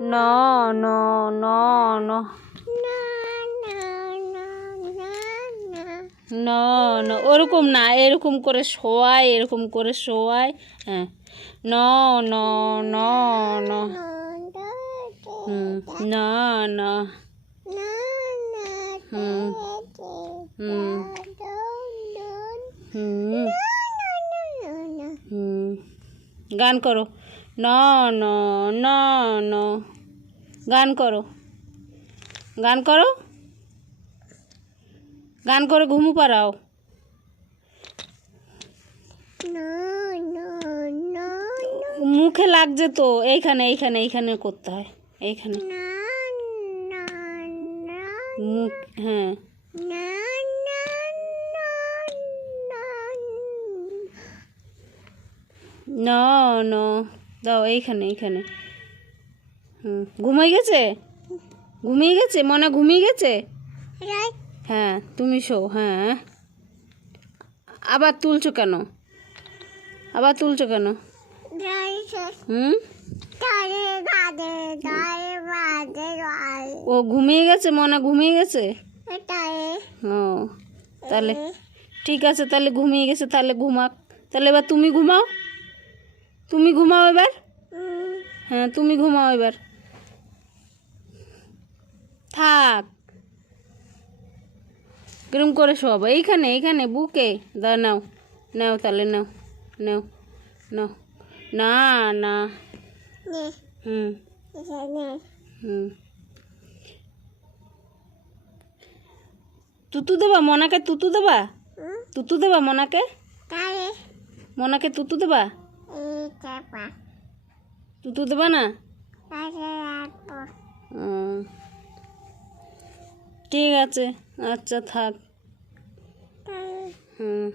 ন ন ন ন ন ন ওরকম না, এরকম করে শোয়াই, এরকম করে শোয়াই। হ্যাঁ, ন ন ন ন ন ন হুম হুম হুম হুম গান করো। ন ন ন ন গান করো, গান করো, গান করে ঘুমু পাড়াও। মুখে লাগছে তো, এইখানে এইখানে এইখানে করতে হয়, এইখানে মুখ। হ্যাঁ ন ন দাও, এইখানে এইখানে। ঘুমিয়ে গেছে, ঘুমিয়ে গেছে, মনে ঘুমিয়ে গেছে। হ্যাঁ তুমি শো। হ্যাঁ আবার তুলছো কেন, আবার তুলছো কেন? হুম ও ঘুমিয়ে গেছে, মনে ঘুমিয়ে গেছে। ও তাহলে ঠিক আছে, তাহলে ঘুমিয়ে গেছে, তাহলে ঘুমাক। তাহলে এবার তুমি ঘুমাও, তুমি ঘুমাও এবার। হ্যাঁ তুমি ঘুমাও এবার, থাক। কিরম করে শোয়াবো? এইখানে এইখানে বুকে দা, নাও নাও, তাহলে নাও নাও নাও। না না হুম হুম তুতু দেবা মনাকে, তুতু দেবা, তুতু দেবা মনাকে, মনাকে তুতু দেবা, তুতু দেবা না। ঠিক আছে, আচ্ছা থাক। হুম